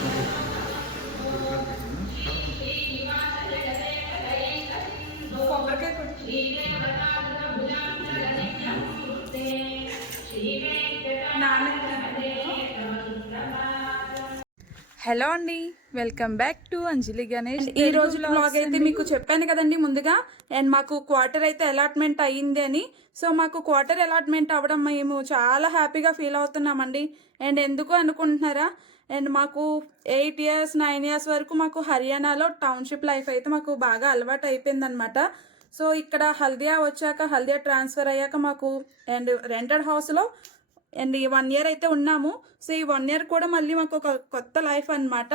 Okay. గురుకులం పెట్టిందా? కొబ్బరికాయ కొట్టు. హలో అండి, వెల్కమ్ బ్యాక్ టు అంజలి గణేష్. ఈ రోజు వ్లాగ్ అయితే మీకు చెప్పాను కదండి ముందుగా. అండ్ మాకు క్వార్టర్ అయితే అలాట్మెంట్ అయ్యింది అని. సో మాకు క్వార్టర్ అలాట్మెంట్ అవ్వడం మేము చాలా హ్యాపీగా ఫీల్ అవుతున్నామండి. అండ్ ఎందుకు అనుకుంటున్నారా, అండ్ మాకు 8 years 9 years వరకు మాకు హర్యానాలో టౌన్షిప్ లైఫ్ అయితే మాకు బాగా అలవాటు అయిపోయిందనమాట. సో ఇక్కడ హల్దియా వచ్చాక, హల్దియా ట్రాన్స్ఫర్ అయ్యాక మాకు అండ్ రెంటెడ్ హౌస్లో అండ్ ఈ 1 year అయితే ఉన్నాము. సో ఈ 1 year కూడా మళ్ళీ మాకు ఒక కొత్త లైఫ్ అనమాట.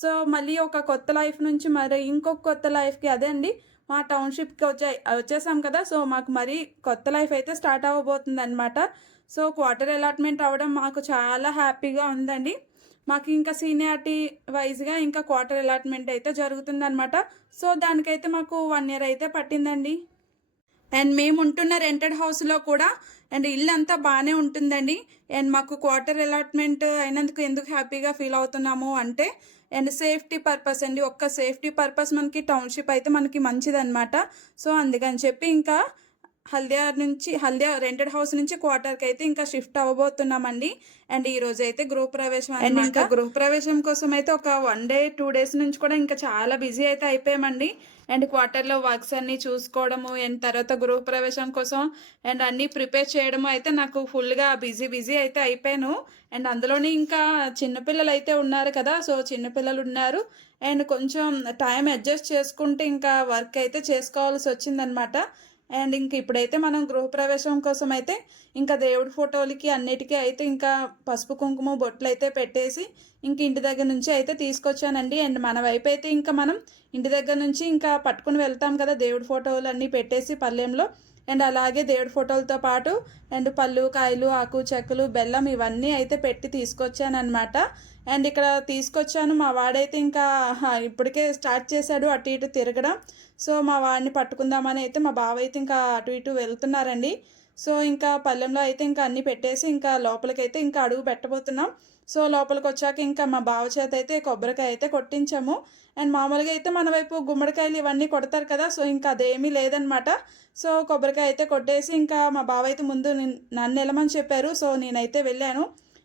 సో మళ్ళీ ఒక కొత్త లైఫ్ నుంచి మరి ఇంకొక కొత్త లైఫ్కి, అదే అండి మా టౌన్షిప్కి వచ్చేసాం కదా. సో మాకు మరి కొత్త లైఫ్ అయితే స్టార్ట్ అవ్వబోతుంది అనమాట. సో క్వార్టర్ అలాట్మెంట్ అవ్వడం మాకు చాలా హ్యాపీగా ఉందండి. మాకు ఇంకా సీనియారిటీ వైజ్గా ఇంకా క్వార్టర్ అలాట్మెంట్ అయితే జరుగుతుందనమాట. సో దానికైతే మాకు 1 year అయితే పట్టిందండి. అండ్ మేము ఉంటున్న రెంటెడ్ హౌస్లో కూడా అండ్ ఇల్లు అంతా బాగానే ఉంటుందండి. అండ్ మాకు క్వార్టర్ అలాట్మెంట్ అయినందుకు ఎందుకు హ్యాపీగా ఫీల్ అవుతున్నాము అంటే, అండ్ సేఫ్టీ పర్పస్ అండి. ఒక్క సేఫ్టీ పర్పస్ మనకి టౌన్షిప్ అయితే మనకి మంచిదన్నమాట. సో అందుకని చెప్పి ఇంకా హల్దియా రెంటెడ్ హౌస్ నుంచి క్వార్టర్కి అయితే ఇంకా షిఫ్ట్ అవ్వబోతున్నామండి. అండ్ ఈ రోజు అయితే గృహప్రవేశం అండ్ ఇంకా గృహప్రవేశం కోసం అయితే ఒక 1 day 2 days నుంచి కూడా ఇంకా చాలా బిజీ అయితే అయిపోయామండి. అండ్ క్వార్టర్లో వర్క్స్ అన్నీ చూసుకోవడము, అండ్ తర్వాత గృహప్రవేశం కోసం అండ్ అన్నీ ప్రిపేర్ చేయడము అయితే నాకు ఫుల్గా బిజీ అయితే అయిపోయాను. అండ్ అందులోని ఇంకా చిన్నపిల్లలు అయితే ఉన్నారు కదా. సో చిన్నపిల్లలు ఉన్నారు అండ్ కొంచెం టైం అడ్జస్ట్ చేసుకుంటే ఇంకా వర్క్ అయితే చేసుకోవాల్సి వచ్చిందనమాట. అండ్ ఇంక ఇప్పుడైతే మనం గృహప్రవేశం కోసం అయితే ఇంకా దేవుడి ఫోటోలకి అన్నిటికీ అయితే ఇంకా పసుపు కుంకుమ బొట్లు అయితే పెట్టేసి ఇంక ఇంటి దగ్గర నుంచి అయితే తీసుకొచ్చానండి. అండ్ మన వైపు అయితే ఇంకా మనం ఇంటి దగ్గర నుంచి ఇంకా పట్టుకుని వెళ్తాం కదా దేవుడి ఫోటోలు అన్నీ పెట్టేసి పళ్ళెంలో. అండ్ అలాగే దేవుడి ఫోటోలతో పాటు అండ్ పళ్ళు, కాయలు, ఆకు, చెక్కలు, బెల్లం ఇవన్నీ అయితే పెట్టి తీసుకొచ్చానమాట. అండ్ ఇక్కడ తీసుకొచ్చాను. మా వాడైతే ఇంకా ఇప్పటికే స్టార్ట్ చేశాడు అటు ఇటు తిరగడం. సో మా వాడిని పట్టుకుందామని అయితే మా బావ అయితే ఇంకా అటు ఇటు వెళ్తున్నారండి. సో ఇంకా పళ్ళెంలో అయితే ఇంకా అన్నీ పెట్టేసి ఇంకా లోపలికైతే ఇంకా అడుగు పెట్టబోతున్నాం. సో లోపలికి వచ్చాక ఇంకా మా బావ చేత అయితే కొబ్బరికాయ అయితే కొట్టించాము. అండ్ మామూలుగా అయితే మన వైపు గుమ్మడికాయలు ఇవన్నీ కొడతారు కదా. సో ఇంకా అదేమీ లేదనమాట. సో కొబ్బరికాయ అయితే కొట్టేసి ఇంకా మా బావ అయితే ముందు నన్ను వెళ్ళమని చెప్పారు. సో నేనైతే వెళ్ళాను.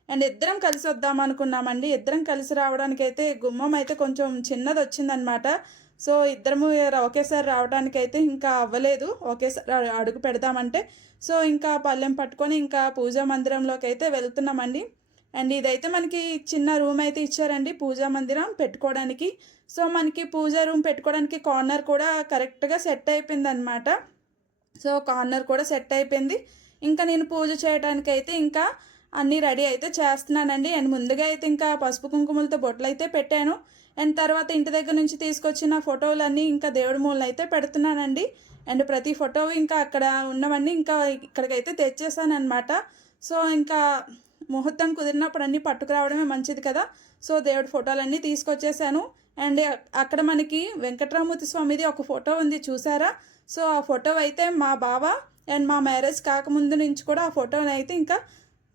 అండ్ ఇద్దరం కలిసి వద్దాం అనుకున్నామండి. ఇద్దరం కలిసి రావడానికి అయితే గుమ్మం అయితే కొంచెం చిన్నది వచ్చిందనమాట. సో ఇద్దరము ఒకేసారి రావడానికి అయితే ఇంకా అవ్వలేదు. ఒకేసారి అడుగు పెడదామంటే సో ఇంకా పళ్ళెం పట్టుకొని ఇంకా పూజా మందిరంలోకి అయితే వెళ్తున్నామండి. అండ్ ఇదైతే మనకి చిన్న రూమ్ అయితే ఇచ్చారండి పూజా మందిరం పెట్టుకోవడానికి. సో మనకి పూజా రూమ్ పెట్టుకోవడానికి కార్నర్ కూడా కరెక్ట్గా సెట్ అయిపోయింది అనమాట. సో కార్నర్ కూడా సెట్ అయిపోయింది. ఇంకా నేను పూజ చేయడానికి అయితే ఇంకా అన్నీ రెడీ అయితే చేస్తున్నానండి. అండ్ ముందుగా అయితే ఇంకా పసుపు కుంకుమలతో బొట్లు అయితే పెట్టాను. అండ్ తర్వాత ఇంటి దగ్గర నుంచి తీసుకొచ్చిన ఫోటోలన్నీ ఇంకా దేవుడి మూలన అయితే పెడుతున్నానండి. అండ్ ప్రతి ఫోటో ఇంకా అక్కడ ఉన్నవన్నీ ఇంకా ఇక్కడికైతే తెచ్చేసాను అనమాట. సో ఇంకా ముహూర్తం కుదిరినప్పుడు అన్నీ పట్టుకురావడమే మంచిది కదా. సో దేవుడి ఫోటోలన్నీ తీసుకొచ్చేసాను. అండ్ అక్కడ మనకి వెంకటరామూర్తి స్వామిది ఒక ఫోటో ఉంది చూసారా. సో ఆ ఫోటో అయితే మా బావ అండ్ మా మ్యారేజ్ కాకముందు నుంచి కూడా ఆ ఫోటోని అయితే ఇంకా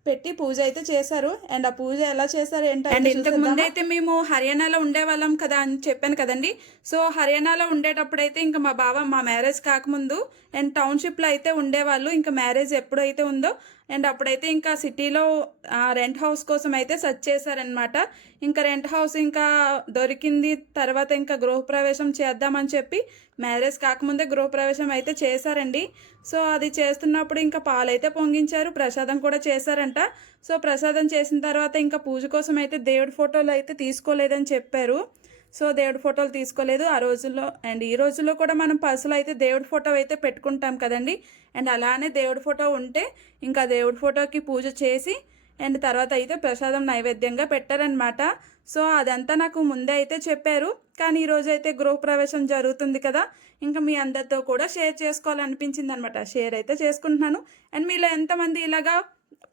పెట్టి పూజ అయితే చేశారు. అండ్ ఆ పూజ ఎలా చేశారు ఏంటో అండ్ ఇంతకు ముందు అయితే మేము హర్యానాలో ఉండేవాళ్ళం కదా అని చెప్పాను కదండి. సో హర్యానాలో ఉండేటప్పుడు అయితే ఇంకా మా బావ మా మ్యారేజ్ కాకముందు అండ్ టౌన్షిప్లో అయితే ఉండేవాళ్ళు. ఇంకా మ్యారేజ్ ఎప్పుడైతే ఉందో అండ్ అప్పుడైతే ఇంకా సిటీలో రెంట్ హౌస్ కోసం అయితే సెర్చ్ చేశారనమాట. ఇంకా రెంట్ హౌస్ ఇంకా దొరికింది. తర్వాత ఇంకా గృహప్రవేశం చేద్దామని చెప్పి మ్యారేజ్ కాకముందే గృహప్రవేశం అయితే చేశారండి. సో అది చేస్తున్నప్పుడు ఇంకా పాలైతే పొంగించారు, ప్రసాదం కూడా చేశారంట. సో ప్రసాదం చేసిన తర్వాత ఇంకా పూజ కోసం అయితే దేవుడి ఫోటోలు అయితే తీసుకోలేదని చెప్పారు. సో దేవుడి ఫోటోలు తీసుకోలేదు ఆ రోజుల్లో. అండ్ ఈ రోజుల్లో కూడా మనం పర్సులో అయితే దేవుడి ఫోటో అయితే పెట్టుకుంటాం కదండి. అండ్ అలానే దేవుడి ఫోటో ఉంటే ఇంకా దేవుడి ఫోటోకి పూజ చేసి అండ్ తర్వాత అయితే ప్రసాదం నైవేద్యంగా పెట్టారనమాట. సో అదంతా నాకు ముందే అయితే చెప్పారు. కానీ ఈరోజు అయితే గృహప్రవేశం జరుగుతుంది కదా, ఇంకా మీ అందరితో కూడా షేర్ చేసుకోవాలనిపించింది అనమాట. షేర్ అయితే చేసుకుంటున్నాను. అండ్ మీలో ఎంతమంది ఇలాగా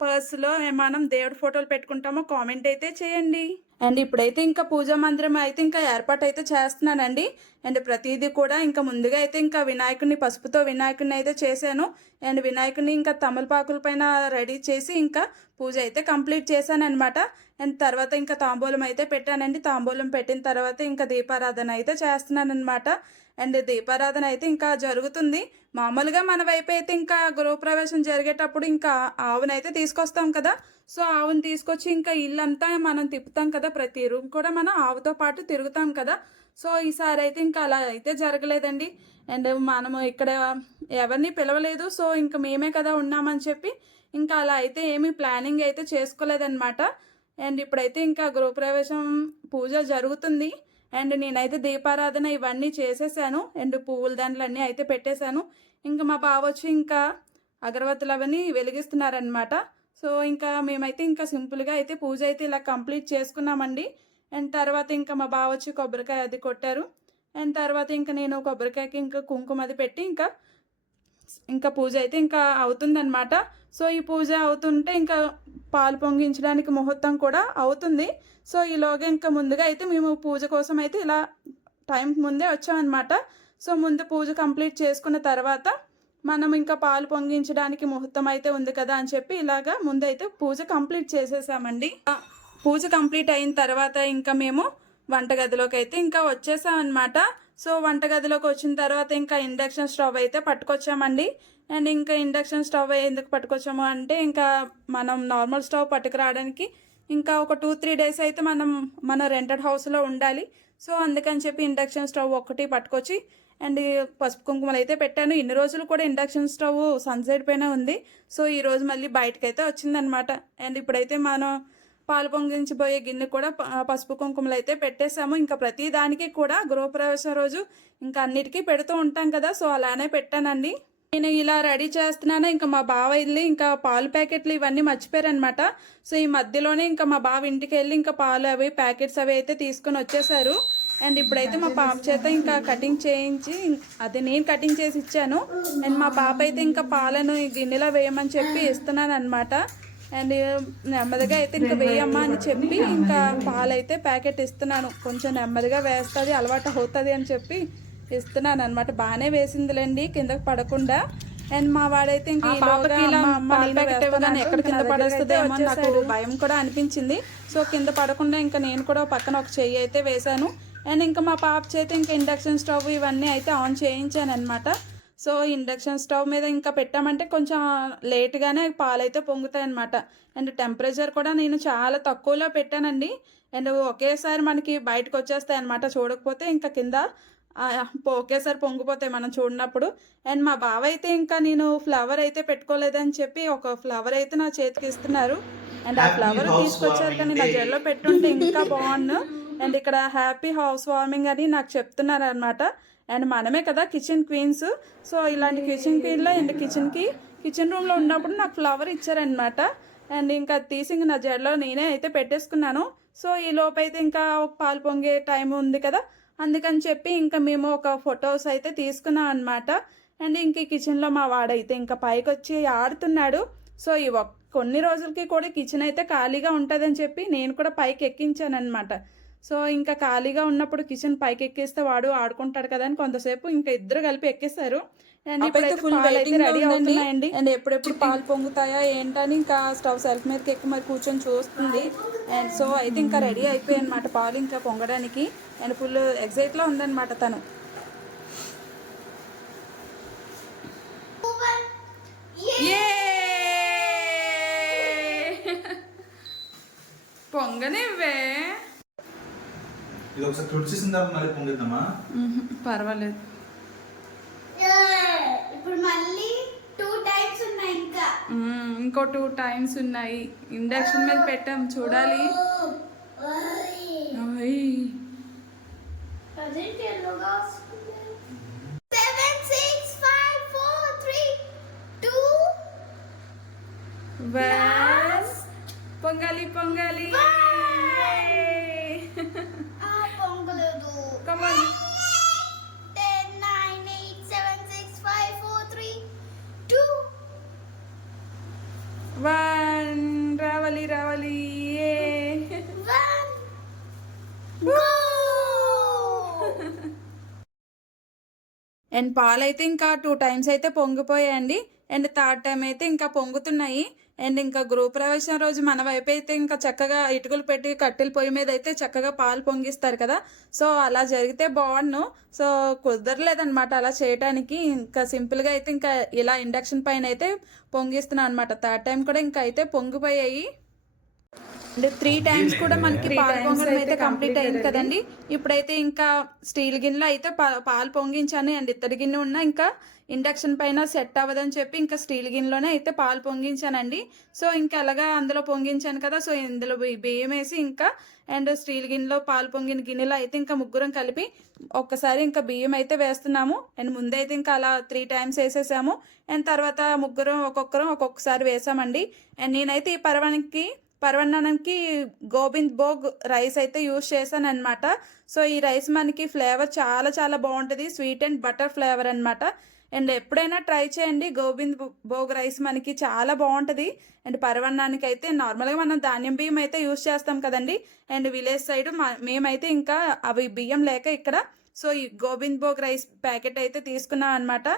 పర్స్లో మనం దేవుడి ఫోటోలు పెట్టుకుంటామో కామెంట్ అయితే చేయండి. అండ్ ఇప్పుడైతే ఇంకా పూజా మందిరం అయితే ఇంకా ఏర్పాటు అయితే చేస్తున్నానండి. అండ్ ప్రతిదీ కూడా ఇంకా ముందుగా అయితే ఇంకా వినాయకుడిని పసుపుతో వినాయకుడిని అయితే చేశాను. అండ్ వినాయకుడిని ఇంకా తమలపాకుల పైన రెడీ చేసి ఇంకా పూజ అయితే కంప్లీట్ చేశాను అనమాట. అండ్ తర్వాత ఇంకా తాంబూలం అయితే పెట్టానండి. తాంబూలం పెట్టిన తర్వాత ఇంకా దీపారాధన అయితే చేస్తున్నాను అనమాట. అండ్ దీపారాధన అయితే ఇంకా జరుగుతుంది. మామూలుగా మన వైపు అయితే ఇంకా గృహప్రవేశం జరిగేటప్పుడు ఇంకా ఆవునైతే తీసుకొస్తాం కదా. సో ఆవును తీసుకొచ్చి ఇంకా ఇల్లంతా మనం తిప్పుతాం కదా, ప్రతి రూమ్ కూడా మనం ఆవుతో పాటు తిరుగుతాం కదా. సో ఈసారి అయితే ఇంకా అలా అయితే జరగలేదండి. అండ్ మనము ఇక్కడ ఎవరిని పిలవలేదు. సో ఇంకా మేమే కదా ఉన్నామని చెప్పి ఇంకా అలా అయితే ఏమీ ప్లానింగ్ అయితే చేసుకోలేదన్నమాట. అండ్ ఇప్పుడైతే ఇంకా గృహప్రవేశం పూజ జరుగుతుంది. అండ్ నేనైతే దీపారాధన ఇవన్నీ చేసేసాను. అండ్ పువ్వుల దండలు అన్నీ అయితే పెట్టేశాను. ఇంకా మా బావ వచ్చి ఇంకా అగరబత్తులు అవన్నీ వెలిగిస్తున్నారనమాట. సో ఇంకా మేమైతే ఇంకా సింపుల్గా అయితే పూజ అయితే ఇలా కంప్లీట్ చేసుకున్నామండి. అండ్ తర్వాత ఇంకా మా బావ వచ్చి కొబ్బరికాయ అది కొట్టారు. అండ్ తర్వాత ఇంకా నేను కొబ్బరికాయకి ఇంకా కుంకుమ అది పెట్టి ఇంకా పూజ అయితే ఇంకా అవుతుందన్నమాట. సో ఈ పూజ అవుతుంటే ఇంకా పాలు పొంగించడానికి ముహూర్తం కూడా అవుతుంది. సో ఈలోగా ఇంకా ముందుగా అయితే మేము పూజ కోసం అయితే ఇలా టైం ముందే వచ్చామన్నమాట. సో ముందు పూజ కంప్లీట్ చేసుకున్న తర్వాత మనం ఇంకా పాలు పొంగించడానికి ముహూర్తం అయితే ఉంది కదా అని చెప్పి ఇలాగా ముందైతే పూజ కంప్లీట్ చేసేసామండి. పూజ కంప్లీట్ అయిన తర్వాత ఇంకా మేము వంటగదిలోకి అయితే ఇంకా వచ్చేసామన్నమాట. సో వంటగదిలోకి వచ్చిన తర్వాత ఇంకా ఇండక్షన్ స్టవ్ అయితే పట్టుకొచ్చామండి. అండ్ ఇంకా ఇండక్షన్ స్టవ్ ఎందుకు పట్టుకొచ్చాము అంటే ఇంకా మనం నార్మల్ స్టవ్ పట్టుకురావడానికి ఇంకా ఒక 2-3 డేస్ అయితే మన రెంటెడ్ హౌస్లో ఉండాలి. సో అందుకని చెప్పి ఇండక్షన్ స్టవ్ ఒకటి పట్టుకొచ్చి అండ్ పసుపు కుంకుమలు అయితే పెట్టాను. ఇన్ని రోజులు కూడా ఇండక్షన్ స్టవ్ సన్సైడ్ పైన ఉంది. సో ఈరోజు మళ్ళీ బయటకైతే వచ్చిందనమాట. అండ్ ఇప్పుడైతే మనం పాలు పొంగించిపోయే గిన్నె కూడా పసుపు కుంకుమలు అయితే పెట్టేశాము. ఇంకా ప్రతి దానికి కూడా గృహప్రవేశం రోజు ఇంకా అన్నిటికీ పెడుతూ ఉంటాం కదా. సో అలానే పెట్టానండి. నేను ఇలా రెడీ చేస్తున్నాను. ఇంకా మా బావ వెళ్ళి ఇంకా పాలు ప్యాకెట్లు ఇవన్నీ మర్చిపోయారనమాట. సో ఈ మధ్యలోనే ఇంకా మా బావ ఇంటికి వెళ్ళి ఇంకా పాలు అవి ప్యాకెట్స్ అవి అయితే తీసుకొని వచ్చేసారు. అండ్ ఇప్పుడైతే మా పాప చేత ఇంకా కటింగ్ చేయించి అది నేను కటింగ్ చేసి ఇచ్చాను. అండ్ మా పాప అయితే ఇంకా పాలను ఈ గిన్నెలో వేయమని చెప్పి ఇస్తున్నాను అనమాట. అండ్ నెమ్మదిగా అయితే ఇంకా వేయమ్మా అని చెప్పి ఇంకా పాలైతే ప్యాకెట్ ఇస్తున్నాను. కొంచెం నెమ్మదిగా వేస్తుంది, అలవాటు అవుతుంది అని చెప్పి ఇస్తున్నాను అనమాట. బాగానే వేసిందిలేండి కిందకు పడకుండా. అండ్ మా వాడైతే ఇంకా ఎక్కడ కింద పడేస్తుందేమో నాకు భయం కూడా అనిపించింది. సో కింద పడకుండా ఇంకా నేను కూడా పక్కన ఒక చెయ్యి అయితే వేశాను. అండ్ ఇంకా మా పాప చేత ఇంకా ఇండక్షన్ స్టవ్ ఇవన్నీ అయితే ఆన్ చేయించాను అనమాట. సో ఇండక్షన్ స్టవ్ మీద ఇంకా పెట్టామంటే కొంచెం లేట్గానే పాలైతే పొంగుతాయి అనమాట. అండ్ టెంపరేచర్ కూడా నేను చాలా తక్కువలో పెట్టానండి. అండ్ ఒకేసారి మనకి బయటకు వచ్చేస్తాయి అనమాట. చూడకపోతే ఇంకా కింద ఒకేసారి పొంగిపోతాయి మనం చూడనప్పుడు. అండ్ మా బావ అయితే ఇంకా నేను ఫ్లవర్ అయితే పెట్టుకోలేదని చెప్పి ఒక ఫ్లవర్ అయితే నా చేతికి ఇస్తున్నారు. అండ్ ఆ ఫ్లవర్ తీసుకొచ్చారు కానీ నా జెల్లో పెట్టుంటే ఇంకా బాగుండు. అండ్ ఇక్కడ హ్యాపీ హౌస్ వార్మింగ్ అని నాకు చెప్తున్నారు అనమాట. అండ్ మనమే కదా కిచెన్ క్వీన్స్. సో ఇలాంటి కిచెన్ క్వీన్లో అండ్ కిచెన్ రూమ్లో ఉన్నప్పుడు నాకు ఫ్లవర్ ఇచ్చారనమాట. అండ్ ఇంకా తీసి నా జడలో నేనే అయితే పెట్టేసుకున్నాను. సో ఈ లోపైతే ఇంకా ఒక పాలు పొంగే టైం ఉంది కదా, అందుకని చెప్పి ఇంకా మేము ఒక ఫొటోస్ అయితే తీసుకున్నాం అనమాట. అండ్ ఇంక కిచెన్లో మా వాడైతే ఇంకా పైకి వచ్చి ఆడుతున్నాడు. సో ఈ కొన్ని రోజులకి కూడా కిచెన్ అయితే ఖాళీగా ఉంటుందని చెప్పి నేను కూడా పైకి ఎక్కించాను అనమాట. సో ఇంకా ఖాళీగా ఉన్నప్పుడు కిచెన్ పైకి ఎక్కిస్తే వాడు ఆడుకుంటాడు కదా అని కొంతసేపు ఇంకా ఇద్దరు కలిపి ఎక్కేస్తారు. అండ్ ఇప్పుడైతే ఫుల్ అయితే రెడీ అవుతున్నాయండి. అండ్ ఎప్పుడెప్పుడు పాలు పొంగుతాయా ఏంటని ఇంకా స్టవ్ సెల్ఫ్ మీదకి ఎక్కి మరి కూర్చొని చూస్తుంది. అండ్ సో అయితే ఇంకా రెడీ అయిపోయాయి అనమాట పాలు ఇంకా పొంగడానికి. అండ్ ఫుల్ ఎక్సైట్లో ఉందన్నమాట తను. పొంగనివ్వే ఇది ఒకసారి తుడిచేసిన మళ్ళీ పొంగిద్దామా? పర్వాలేదు. ఇప్పుడు మళ్ళీ 2 టైమ్స్ ఉన్నాయి ఇంకో 2 టైమ్స్ ఉన్నాయి. ఇండక్షన్ మీద పెట్టాం చూడాలి. పొంగాలి పొంగాలి. పొంగలేదు. కమాన్ 10 9 8 7 6 5 4 3 2 1 రావాలి రావాలి. అండ్ పాలు అయితే ఇంకా 2 టైమ్స్ అయితే పొంగిపోయాయండి. అండ్ థర్డ్ టైం అయితే ఇంకా పొంగుతున్నాయి. అండ్ ఇంకా గృహప్రవేశం రోజు మన వైపు అయితే ఇంకా చక్కగా ఇటుకలు పెట్టి కట్టెల పొయ్యి మీద అయితే చక్కగా పాలు పొంగిస్తారు కదా. సో అలా జరిగితే బాగుండు. సో కుదరలేదనమాట అలా చేయడానికి. ఇంకా సింపుల్గా అయితే ఇంకా ఇలా ఇండక్షన్ పైన అయితే పొంగిస్తున్నాను అనమాట. థర్డ్ టైం కూడా ఇంకా అయితే పొంగిపోయాయి. అంటే 3 టైమ్స్ కూడా మనకి పాలు పొంగడం అయితే కంప్లీట్ అయింది కదండి. ఇప్పుడైతే ఇంకా స్టీల్ గిన్నెలో అయితే పాలు పొంగించాను. అండ్ ఇత్తడి గిన్నె ఉన్న ఇంకా ఇండక్షన్ పైన సెట్ అవ్వదని చెప్పి ఇంకా స్టీల్ గిన్నెలోనే అయితే పాలు పొంగించానండి. సో ఇంకా అలాగా అందులో పొంగించాను కదా. సో ఇందులో బియ్యం వేసి ఇంకా అండ్ స్టీల్ గిన్నెలో పాలు పొంగిన గిన్నెలో అయితే ఇంకా ముగ్గురం కలిపి ఒక్కసారి ఇంకా బియ్యం అయితే వేస్తున్నాము. అండ్ ముందైతే ఇంకా అలా 3 టైమ్స్ వేసేసాము. అండ్ తర్వాత ముగ్గురం ఒక్కొక్కసారి వేసామండి. అండ్ నేనైతే ఈ పరవన్నానికి గోవింద్ భోగ్ రైస్ అయితే యూజ్ చేశాను అనమాట. సో ఈ రైస్ మనకి ఫ్లేవర్ చాలా చాలా బాగుంటుంది. స్వీట్ అండ్ బటర్ ఫ్లేవర్ అనమాట. అండ్ ఎప్పుడైనా ట్రై చేయండి. గోవింద్ భోగ్ రైస్ మనకి చాలా బాగుంటుంది. అండ్ పరవన్నానికి అయితే నార్మల్గా మనం ధాన్యం బియ్యం అయితే యూజ్ చేస్తాం కదండి. అండ్ విలేజ్ సైడ్ మేమైతే ఇంకా అవి బియ్యం లేక ఇక్కడ సో ఈ గోవింద్ భోగ్ రైస్ ప్యాకెట్ అయితే తీసుకున్నాం అనమాట.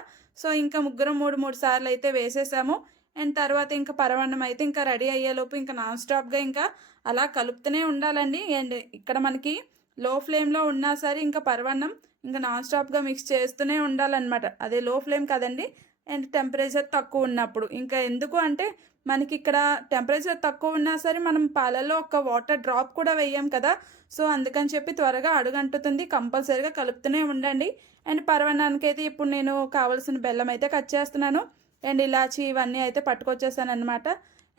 సో ఇంకా ముగ్గురం మూడు సార్లు అయితే వేసేసాము. అండ్ తర్వాత ఇంకా పరవన్నం అయితే ఇంకా రెడీ అయ్యేలోపు ఇంకా నాన్ స్టాప్గా ఇంకా అలా కలుపుతూనే ఉండాలండి. అండ్ ఇక్కడ మనకి లో ఫ్లేమ్లో ఉన్నా సరే ఇంకా పరవన్నం ఇంకా నాన్ స్టాప్గా మిక్స్ చేస్తూనే ఉండాలన్నమాట. అదే లో ఫ్లేమ్ కదండి. అండ్ టెంపరేచర్ తక్కువ ఉన్నప్పుడు ఇంకా ఎందుకు అంటే మనకి ఇక్కడ టెంపరేచర్ తక్కువ ఉన్నా సరే మనం పాలల్లో ఒక వాటర్ డ్రాప్ కూడా వేయం కదా. సో అందుకని చెప్పి త్వరగా అడుగంటుతుంది. కంపల్సరీగా కలుపుతూనే ఉండండి. అండ్ పరవన్నానికి అయితే ఇప్పుడు నేను కావాల్సిన బెల్లం అయితే కట్ చేస్తున్నాను. అండ్ ఇలాచి ఇవన్నీ అయితే పట్టుకొచ్చేసాను అనమాట.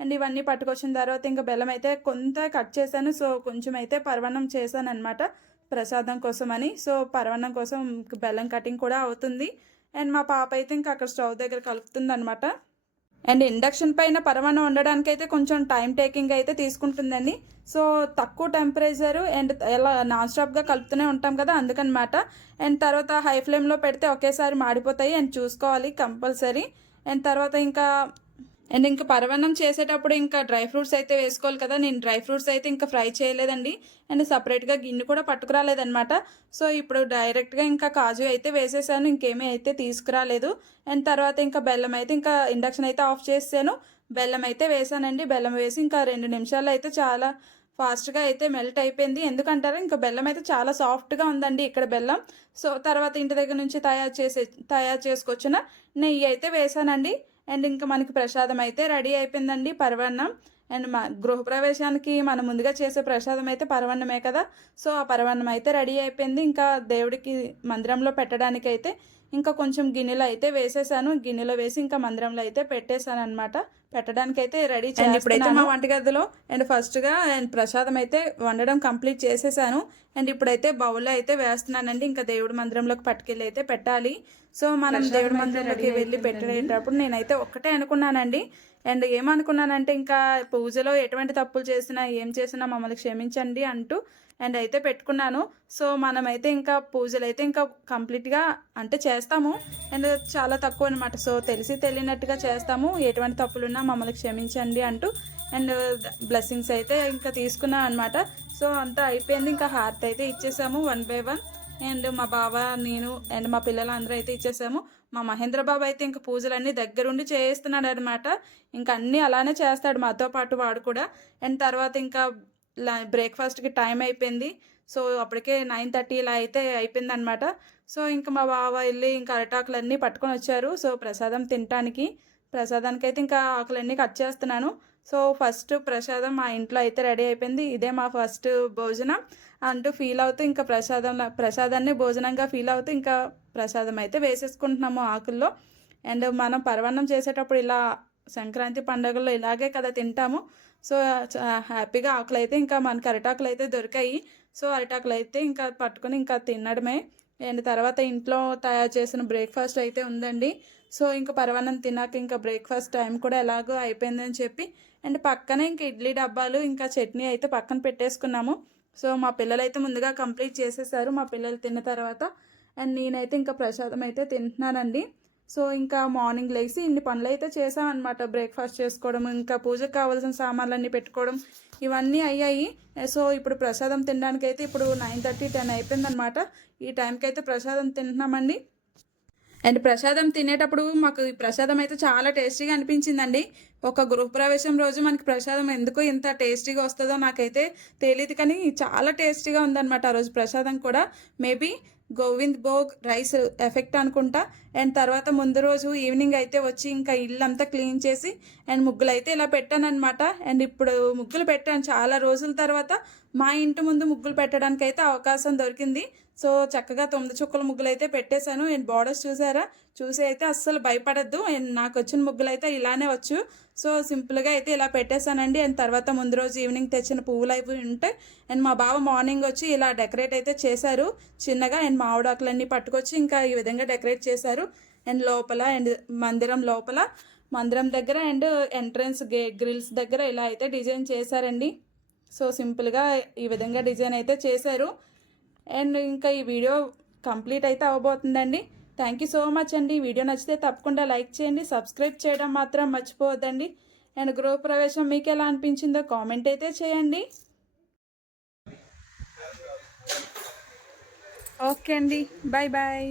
అండ్ ఇవన్నీ పట్టుకొచ్చిన తర్వాత ఇంకా బెల్లం అయితే కొంత కట్ చేశాను. సో కొంచెం అయితే పరవన్నం చేశాను అనమాట ప్రసాదం కోసం అని. సో పరవన్నం కోసం బెల్లం కటింగ్ కూడా అవుతుంది. అండ్ మా పాప అయితే ఇంకా అక్కడ స్టవ్ దగ్గర కలుపుతుంది అనమాట. అండ్ ఇండక్షన్ పైన పరవన్నం వండడానికి అయితే కొంచెం టైం టేకింగ్ అయితే తీసుకుంటుందండి. సో తక్కువ టెంపరేచరు అండ్ ఎలా నాన్ స్టాప్గా కలుపుతూనే ఉంటాం కదా అందుకనమాట. అండ్ తర్వాత హై ఫ్లేమ్లో పెడితే ఒకేసారి మాడిపోతాయి. అండ్ చూసుకోవాలి కంపల్సరీ. అండ్ తర్వాత ఇంకా పరవన్నం చేసేటప్పుడు ఇంకా డ్రై ఫ్రూట్స్ అయితే వేసుకోవాలి కదా. నేను డ్రై ఫ్రూట్స్ అయితే ఇంకా ఫ్రై చేయలేదండి. అండ్ సపరేట్గా గిన్నె కూడా పట్టుకురాలేదనమాట. సో ఇప్పుడు డైరెక్ట్గా ఇంకా కాజు అయితే వేసేసాను. ఇంకేమీ అయితే తీసుకురాలేదు. అండ్ తర్వాత ఇంకా బెల్లం అయితే ఇంకా ఇండక్షన్ అయితే ఆఫ్ చేసాను. బెల్లం అయితే వేసానండి. బెల్లం వేసి ఇంకా 2 నిమిషాలు అయితే చాలా ఫాస్ట్గా అయితే మెల్ట్ అయిపోయింది. ఎందుకంటారా ఇంకా బెల్లం అయితే చాలా సాఫ్ట్గా ఉందండి ఇక్కడ బెల్లం. సో తర్వాత ఇంటి దగ్గర నుంచి తయారు చేసుకొచ్చిన నెయ్యి అయితే వేసానండి. అండ్ ఇంకా మనకి ప్రసాదం అయితే రెడీ అయిపోయిందండి పరవన్నం. అండ్ మా గృహప్రవేశానికి మనం ముందుగా చేసే ప్రసాదం అయితే పరవన్నమే కదా. సో ఆ పరవన్నం అయితే రెడీ అయిపోయింది. ఇంకా దేవుడికి మందిరంలో పెట్టడానికి అయితే ఇంకా కొంచెం గిన్నెలో అయితే వేసేసాను. గిన్నెలో వేసి ఇంకా మందిరంలో అయితే పెట్టేశాను అనమాట. పెట్టడానికి అయితే రెడీ చేయాలి. ఇప్పుడైతే మా వంటగదిలో అండ్ ఫస్ట్గా అండ్ ప్రసాదం అయితే వండడం కంప్లీట్ చేసేసాను. అండ్ ఇప్పుడైతే బౌల్లో అయితే వేస్తున్నానండి. ఇంకా దేవుడి మందిరంలోకి పట్టుకెళ్ళి అయితే పెట్టాలి. సో మనం దేవుడి మందిరంలోకి వెళ్ళి పెట్టేటప్పుడు నేనైతే ఒక్కటే అనుకున్నానండి. అండ్ ఏమనుకున్నానంటే ఇంకా పూజలో ఎటువంటి తప్పులు చేసినా ఏం చేసినా మమ్మల్ని క్షమించండి అంటూ అండ్ అయితే పెట్టుకున్నాను. సో మనమైతే ఇంకా పూజలు అయితే ఇంకా కంప్లీట్గా అంటే చేస్తాము. అండ్ చాలా తక్కువ అనమాట. సో తెలిసి తెలియనట్టుగా చేస్తాము. ఎటువంటి తప్పులున్నా మమ్మల్ని క్షమించండి అంటూ అండ్ బ్లెస్సింగ్స్ అయితే ఇంకా తీసుకున్నాం అనమాట. సో అంతా అయిపోయింది. ఇంకా హారతి అయితే ఇచ్చేసాము 1 by 1. అండ్ మా బావ నేను అండ్ మా పిల్లలు అందరూ అయితే ఇచ్చేసాము. మా మహేంద్ర బాబు అయితే ఇంకా పూజలన్నీ దగ్గరుండి చేస్తున్నాడు అనమాట. ఇంకా అన్నీ అలానే చేస్తాడు మాతో పాటు వాడు కూడా. అండ్ తర్వాత ఇంకా బ్రేక్ఫాస్ట్కి టైం అయిపోయింది. సో అప్పటికే 9:30 ఇలా అయితే అయిపోయింది అనమాట. సో ఇంకా మా బావ వెళ్ళి ఇంకా అరటాకులన్నీ పట్టుకొని వచ్చారు. సో ప్రసాదానికి అయితే ఇంకా ఆకులన్నీ కట్ చేస్తున్నాను. సో ఫస్ట్ ప్రసాదం మా ఇంట్లో అయితే రెడీ అయిపోయింది. ఇదే మా ఫస్ట్ భోజనం అంటూ ఫీల్ అవుతూ ఇంకా ప్రసాదాన్ని భోజనంగా ఫీల్ అవుతూ ఇంకా ప్రసాదం అయితే వేసేసుకుంటున్నాము ఆకుల్లో. అండ్ మనం పరవన్నం చేసేటప్పుడు ఇలా సంక్రాంతి పండుగల్లో ఇలాగే కదా తింటాము. సో హ్యాపీగా ఆకులు అయితే ఇంకా మనకి అరిటాకులు అయితే దొరికాయి. సో అరిటాకులు అయితే ఇంకా పట్టుకొని ఇంకా తినడమే. అండ్ తర్వాత ఇంట్లో తయారు చేసిన బ్రేక్ఫాస్ట్ అయితే ఉందండి. సో ఇంకా పరవన్నం తిన్నాక ఇంకా బ్రేక్ఫాస్ట్ టైం కూడా ఎలాగో అయిపోయిందని చెప్పి అండ్ పక్కనే ఇంకా ఇడ్లీ డబ్బాలు ఇంకా చట్నీ అయితే పక్కన పెట్టేసుకున్నాము. సో మా పిల్లలు అయితే ముందుగా కంప్లీట్ చేసేసారు. మా పిల్లలు తిన్న తర్వాత అండ్ నేనైతే ఇంకా ప్రసాదం అయితే తింటున్నానండి. సో ఇంకా మార్నింగ్ లేచి ఇన్ని పనులు అయితే చేసామన్నమాట. బ్రేక్ఫాస్ట్ చేసుకోవడం, ఇంకా పూజకు కావాల్సిన సామాన్లన్నీ పెట్టుకోవడం ఇవన్నీ అయ్యాయి. సో ఇప్పుడు ప్రసాదం తినడానికి అయితే ఇప్పుడు 9:30, 10 అయిపోయిందనమాట. ఈ టైంకి అయితే ప్రసాదం తింటున్నామండి. అండ్ ప్రసాదం తినేటప్పుడు మాకు ఈ ప్రసాదం అయితే చాలా టేస్టీగా అనిపించిందండి. ఒక గృహప్రవేశం రోజు మనకి ప్రసాదం ఎందుకు ఇంత టేస్టీగా వస్తుందో నాకైతే తెలియదు, కానీ చాలా టేస్టీగా ఉందన్నమాట ఆ రోజు ప్రసాదం కూడా. మేబీ గోవింద్ భోగ్ రైస్ ఎఫెక్ట్ అనుకుంటా. అండ్ తర్వాత ముందు రోజు ఈవినింగ్ అయితే వచ్చి ఇంకా ఇల్లంతా క్లీన్ చేసి అండ్ ముగ్గులు అయితే ఇలా పెట్టానమాట. అండ్ ఇప్పుడు ముగ్గులు పెట్టాను చాలా రోజుల తర్వాత. మా ఇంటి ముందు ముగ్గులు పెట్టడానికి అయితే అవకాశం దొరికింది. సో చక్కగా 9 చుక్కల ముగ్గులు అయితే పెట్టేశాను. అండ్ బార్డర్స్ చూసారా, చూసి అయితే అస్సలు భయపడద్దు. అండ్ నాకు వచ్చిన ముగ్గులు అయితే ఇలానే వచ్చు. సో సింపుల్గా అయితే ఇలా పెట్టేశానండి. అండ్ తర్వాత ముందు రోజు ఈవినింగ్ తెచ్చిన పువ్వులు అయిపోయి ఉంటాయి. అండ్ మా బావ మార్నింగ్ వచ్చి ఇలా డెకరేట్ అయితే చేశారు చిన్నగా. అండ్ మామిడాకులన్నీ పట్టుకొచ్చి ఇంకా ఈ విధంగా డెకరేట్ చేశారు. అండ్ లోపల అండ్ మందిరం దగ్గర అండ్ ఎంట్రన్స్ గ్రిల్స్ దగ్గర ఇలా అయితే డిజైన్ చేశారండి. సో సింపుల్గా ఈ విధంగా డిజైన్ అయితే చేశారు. అండ్ ఇంకా ఈ వీడియో కంప్లీట్ అయితే అవ్వబోతుందండి. థ్యాంక్ యూ సో మచ్ అండి. ఈ వీడియో నచ్చితే తప్పకుండా లైక్ చేయండి, సబ్స్క్రైబ్ చేయడం మాత్రం మర్చిపోవద్దండి. అండ్ గృహప్రవేశం మీకు ఎలా అనిపించిందో కామెంట్ అయితే చేయండి. ఓకే అండి, బాయ్ బాయ్.